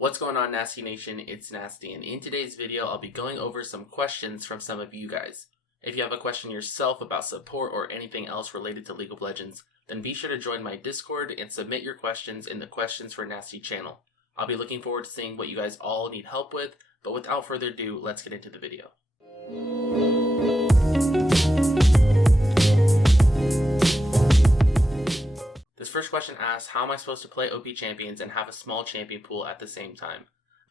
What's going on, Nasteey Nation? It's Nasteey, and in today's video, I'll be going over some questions from some of you guys. If you have a question yourself about support or anything else related to League of Legends, then be sure to join my Discord and submit your questions in the Questions for Nasteey channel. I'll be looking forward to seeing what you guys all need help with, but without further ado, let's get into the video. This first question asks, how am I supposed to play OP champions and have a small champion pool at the same time?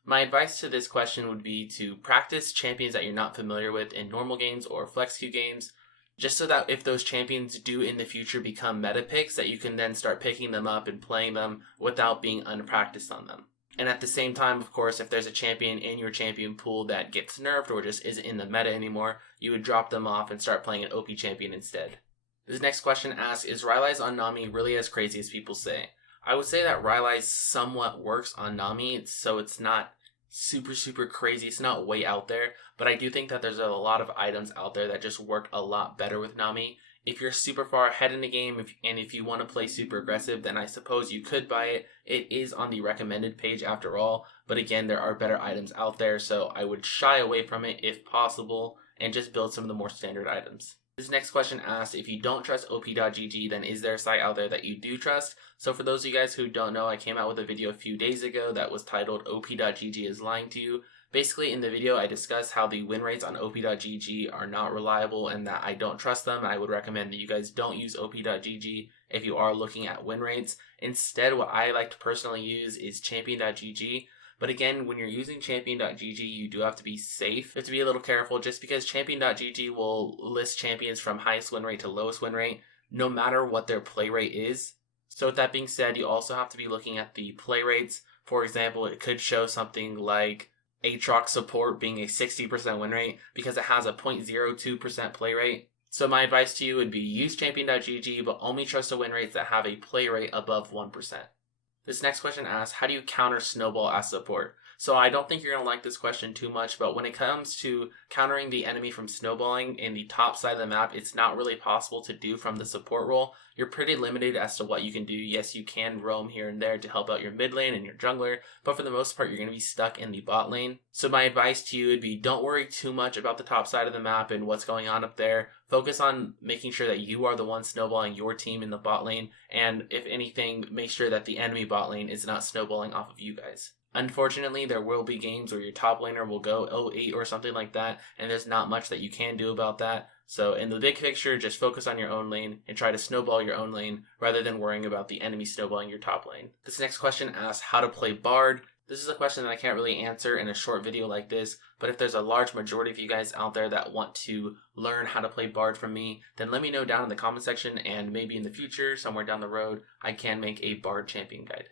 My advice to this question would be to practice champions that you're not familiar with in normal games or flex queue games, just so that if those champions do in the future become meta picks, that you can then start picking them up and playing them without being unpracticed on them. And at the same time, of course, if there's a champion in your champion pool that gets nerfed or just isn't in the meta anymore, you would drop them off and start playing an OP champion instead. This next question asks, is Riley Son Nami really as crazy as people say? I would say that Riley somewhat works on Nami, so it's not super crazy. It's not way out there, but I do think that there's a lot of items out there that just work a lot better with Nami. If you're super far ahead in the game and if you want to play super aggressive, then I suppose you could buy it. It is on the recommended page after all, but again, there are better items out there, so I would shy away from it if possible and just build some of the more standard items. This next question asks, if you don't trust op.gg, then is there a site out there that you do trust? So for those of you guys who don't know, I came out with a video a few days ago that was titled op.gg is lying to you. Basically, in the video, I discussed how the win rates on op.gg are not reliable and that I don't trust them. I would recommend that you guys don't use op.gg if you are looking at win rates. Instead, what I like to personally use is champion.gg. But again, when you're using champion.gg, you do have to be safe. You have to be a little careful just because champion.gg will list champions from highest win rate to lowest win rate, no matter what their play rate is. So with that being said, you also have to be looking at the play rates. For example, it could show something like Aatrox support being a 60% win rate because it has a 0.02% play rate. So my advice to you would be use champion.gg, but only trust the win rates that have a play rate above 1%. This next question asks, how do you counter snowball as support? So I don't think you're going to like this question too much, but when it comes to countering the enemy from snowballing in the top side of the map, it's not really possible to do from the support role. You're pretty limited as to what you can do. Yes, you can roam here and there to help out your mid lane and your jungler, but for the most part, you're going to be stuck in the bot lane. So my advice to you would be don't worry too much about the top side of the map and what's going on up there. Focus on making sure that you are the one snowballing your team in the bot lane, and if anything, make sure that the enemy bot lane is not snowballing off of you guys. Unfortunately, there will be games where your top laner will go 0-8 or something like that, and there's not much that you can do about that. So in the big picture, just focus on your own lane and try to snowball your own lane rather than worrying about the enemy snowballing your top lane. This next question asks how to play Bard. This is a question that I can't really answer in a short video like this, but if there's a large majority of you guys out there that want to learn how to play Bard from me, then let me know down in the comment section, and maybe in the future, somewhere down the road, I can make a Bard champion guide.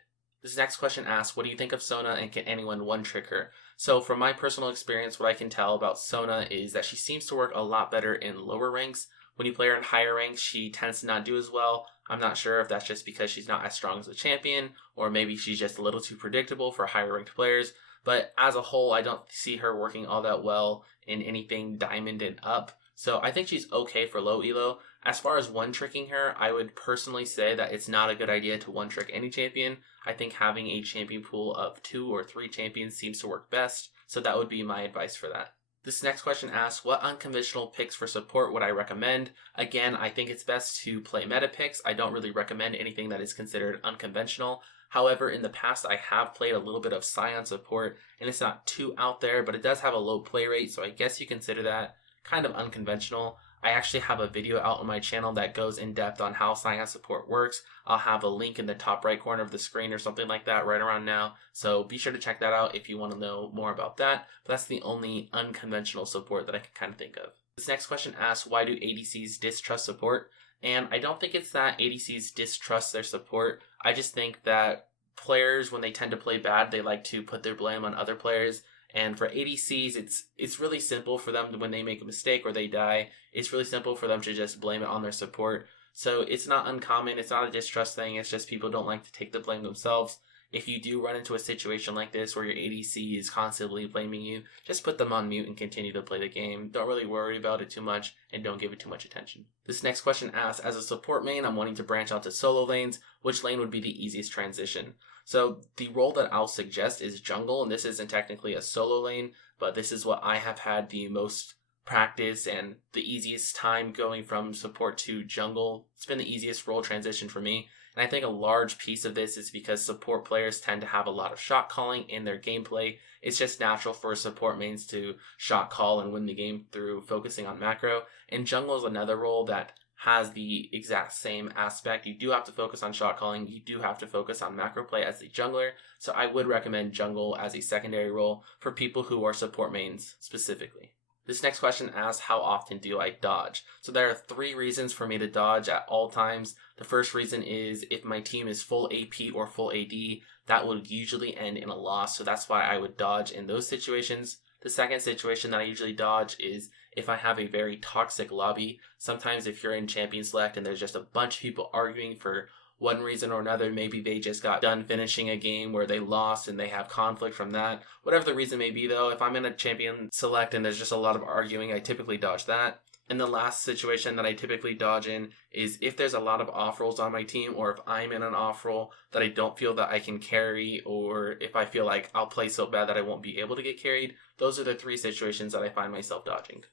This next question asks, what do you think of Sona and can anyone one-trick her? So from my personal experience, what I can tell about Sona is that she seems to work a lot better in lower ranks. When you play her in higher ranks, she tends to not do as well. I'm not sure if that's just because she's not as strong as a champion, or maybe she's just a little too predictable for higher ranked players. But as a whole, I don't see her working all that well in anything diamond and up. So I think she's okay for low elo. As far as one-tricking her, I would personally say that it's not a good idea to one-trick any champion. I think having a champion pool of 2 or 3 champions seems to work best, so that would be my advice for that. This next question asks, what unconventional picks for support would I recommend? Again, I think it's best to play meta picks. I don't really recommend anything that is considered unconventional. However, in the past, I have played a little bit of Scion support, and it's not too out there, but it does have a low play rate, so I guess you consider that kind of unconventional. I actually have a video out on my channel that goes in depth on how Scion support works. I'll have a link in the top right corner of the screen or something like that right around now. So be sure to check that out if you want to know more about that. But that's the only unconventional support that I can kind of think of. This next question asks, why do ADCs distrust support? And I don't think it's that ADCs distrust their support. I just think that players, when they tend to play bad, they like to put their blame on other players. And for ADCs, it's really simple for them when they make a mistake or they die. It's really simple for them to just blame it on their support. So it's not uncommon. It's not a distrust thing. It's just people don't like to take the blame themselves. If you do run into a situation like this where your ADC is constantly blaming you, just put them on mute and continue to play the game. Don't really worry about it too much and don't give it too much attention. This next question asks, as a support main, I'm wanting to branch out to solo lanes. Which lane would be the easiest transition? So the role that I'll suggest is jungle, and this isn't technically a solo lane, but this is what I have had the most practice and the easiest time going from support to jungle. It's been the easiest role transition for me. And I think a large piece of this is because support players tend to have a lot of shot calling in their gameplay. It's just natural for support mains to shot call and win the game through focusing on macro. And jungle is another role that has the exact same aspect. You do have to focus on shot calling. You do have to focus on macro play as the jungler. So I would recommend jungle as a secondary role for people who are support mains specifically. This next question asks, how often do I dodge? So there are 3 reasons for me to dodge at all times. The first reason is if my team is full AP or full AD, that will usually end in a loss. So that's why I would dodge in those situations. The second situation that I usually dodge is if I have a very toxic lobby. Sometimes if you're in champion select and there's just a bunch of people arguing for one reason or another, maybe they just got done finishing a game where they lost and they have conflict from that. Whatever the reason may be though, if I'm in a champion select and there's just a lot of arguing, I typically dodge that. And the last situation that I typically dodge in is if there's a lot of off rolls on my team, or if I'm in an off roll that I don't feel that I can carry, or if I feel like I'll play so bad that I won't be able to get carried. Those are the 3 situations that I find myself dodging.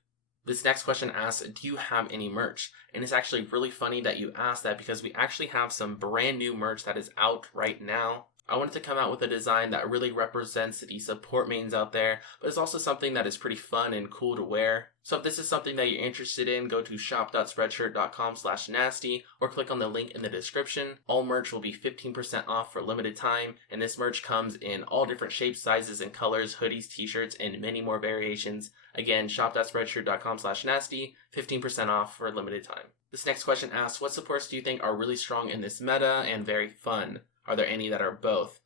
This next question asks, do you have any merch? And it's actually really funny that you asked that because we actually have some brand new merch that is out right now. I wanted to come out with a design that really represents the support mains out there, but it's also something that is pretty fun and cool to wear. So if this is something that you're interested in, go to shop.spreadshirt.com/Nasteey or click on the link in the description. All merch will be 15% off for a limited time, and this merch comes in all different shapes, sizes, and colors, hoodies, t-shirts, and many more variations. Again, shop.spreadshirt.com/Nasteey, 15% off for a limited time. This next question asks, what supports do you think are really strong in this meta and very fun? Are there any that are both?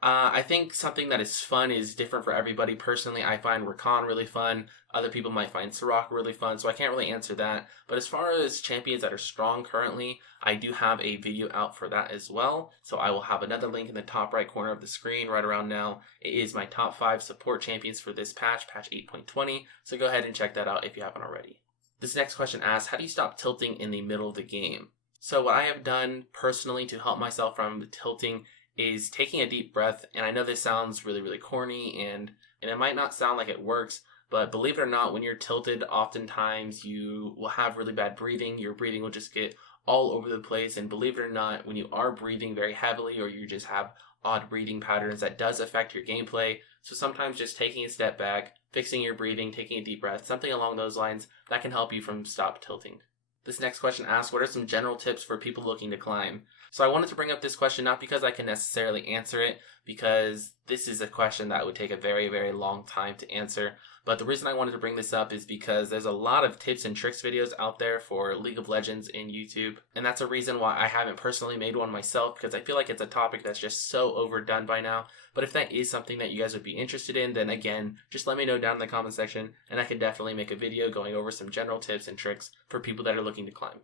I think something that is fun is different for everybody. Personally, I find Rakan really fun. Other people might find Soraka really fun, so I can't really answer that. But as far as champions that are strong currently, I do have a video out for that as well. So I will have another link in the top right corner of the screen right around now. It is my top 5 support champions for this patch 8.20. So go ahead and check that out if you haven't already. This next question asks, how do you stop tilting in the middle of the game? So what I have done personally to help myself from tilting is taking a deep breath. And I know this sounds really, really corny and it might not sound like it works, but believe it or not, when you're tilted, oftentimes you will have really bad breathing. Your breathing will just get all over the place. And believe it or not, when you are breathing very heavily or you just have odd breathing patterns, that does affect your gameplay. So sometimes just taking a step back, fixing your breathing, taking a deep breath, something along those lines, that can help you from stop tilting. This next question asks, what are some general tips for people looking to climb? So I wanted to bring up this question not because I can necessarily answer it, because this is a question that would take a very, very long time to answer. But the reason I wanted to bring this up is because there's a lot of tips and tricks videos out there for League of Legends in YouTube. And that's a reason why I haven't personally made one myself, because I feel like it's a topic that's just so overdone by now. But if that is something that you guys would be interested in, then again, just let me know down in the comment section, and I can definitely make a video going over some general tips and tricks for people that are looking to climb.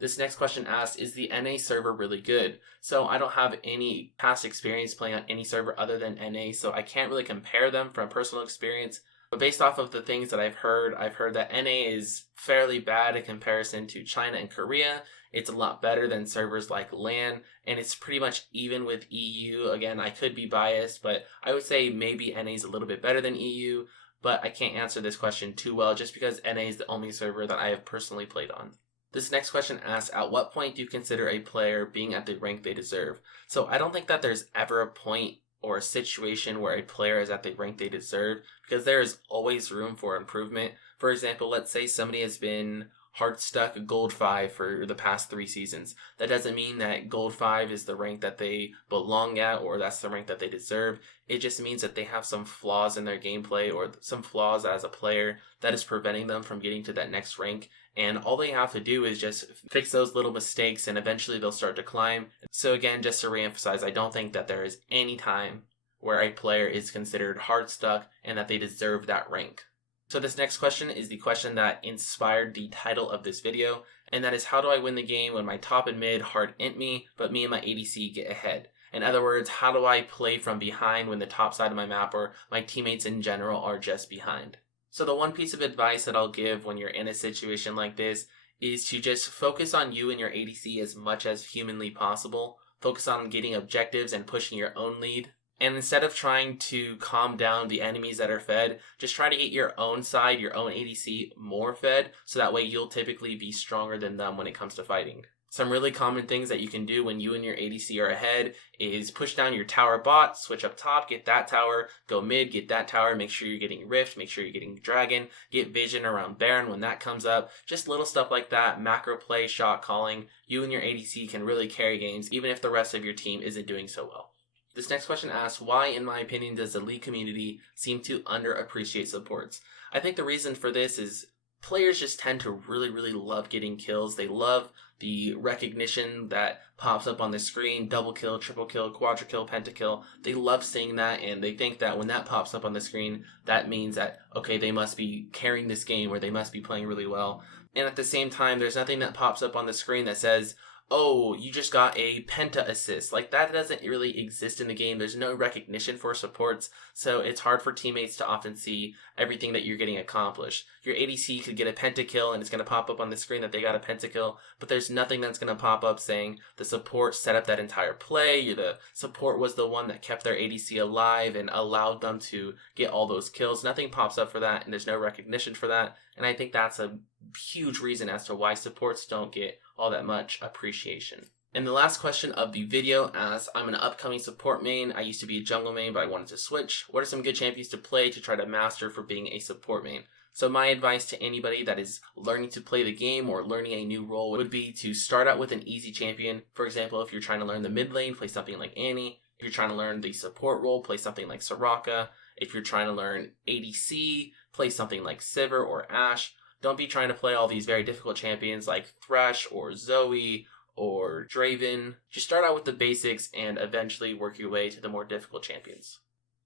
This next question asks, is the NA server really good? So I don't have any past experience playing on any server other than NA, so I can't really compare them from personal experience. But based off of the things that I've heard that NA is fairly bad in comparison to China and Korea. It's a lot better than servers like LAN, and it's pretty much even with EU. Again, I could be biased, but I would say maybe NA is a little bit better than EU, but I can't answer this question too well just because NA is the only server that I have personally played on. This next question asks, at what point do you consider a player being at the rank they deserve? So I don't think that there's ever a point or a situation where a player is at the rank they deserve, because there is always room for improvement. For example, let's say somebody has been hard stuck gold 5 for the past 3 seasons. That doesn't mean that gold 5 is the rank that they belong at or that's the rank that they deserve. It just means that they have some flaws in their gameplay or some flaws as a player that is preventing them from getting to that next rank. And all they have to do is just fix those little mistakes and eventually they'll start to climb. So again, just to reemphasize, I don't think that there is any time where a player is considered hard stuck and that they deserve that rank. So this next question is the question that inspired the title of this video, and that is, how do I win the game when my top and mid hard int me, but me and my ADC get ahead? In other words, how do I play from behind when the top side of my map or my teammates in general are just behind? So the one piece of advice that I'll give when you're in a situation like this is to just focus on you and your ADC as much as humanly possible. focus on getting objectives and pushing your own lead. And instead of trying to calm down the enemies that are fed, just try to get your own side, your own ADC more fed, so that way you'll typically be stronger than them when it comes to fighting. Some really common things that you can do when you and your ADC are ahead is push down your tower bot, switch up top, get that tower, go mid, get that tower, make sure you're getting Rift, make sure you're getting Dragon, get Vision around Baron when that comes up. Just little stuff like that, macro play, shot calling. You and your ADC can really carry games even if the rest of your team isn't doing so well. This next question asks, why, in my opinion, does the League community seem to underappreciate supports? I think the reason for this is players just tend to really love getting kills. They love the recognition that pops up on the screen, double kill, triple kill, quadra kill, pentakill. They love seeing that, and they think that when that pops up on the screen, that means that, okay, they must be carrying this game or they must be playing really well. And at the same time, there's nothing that pops up on the screen that says, oh, you just got a penta assist. Like, that doesn't really exist in the game. There's no recognition for supports, so it's hard for teammates to often see everything that you're getting accomplished. Your ADC could get a pentakill, and it's going to pop up on the screen that they got a pentakill, but there's nothing that's going to pop up saying the support set up that entire play, the support was the one that kept their ADC alive and allowed them to get all those kills. Nothing pops up for that, and there's no recognition for that, and I think that's a huge reason as to why supports don't get all that much appreciation. And the last question of the video asks, I'm an upcoming support main. I used to be a jungle main, but I wanted to switch. What are some good champions to play to try to master for being a support main? So my advice to anybody that is learning to play the game or learning a new role would be to start out with an easy champion. For example, if you're trying to learn the mid lane, play something like Annie. If you're trying to learn the support role, play something like Soraka. If you're trying to learn ADC, play something like Sivir or Ashe. Don't be trying to play all these very difficult champions like Thresh or Zoe or Draven. Just start out with the basics and eventually work your way to the more difficult champions.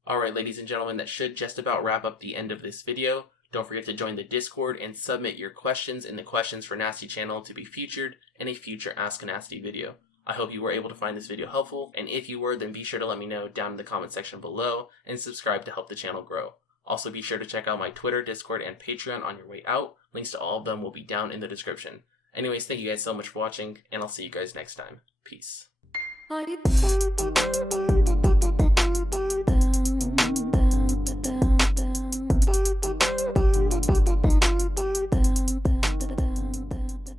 Alright, ladies and gentlemen, that should just about wrap up the end of this video. Don't forget to join the Discord and submit your questions in the Questions for Nasteey channel to be featured in a future Ask a Nasteey video. I hope you were able to find this video helpful, and if you were, then be sure to let me know down in the comment section below and subscribe to help the channel grow. Also, be sure to check out my Twitter, Discord, and Patreon on your way out. Links to all of them will be down in the description. Anyways, thank you guys so much for watching, and I'll see you guys next time. Peace.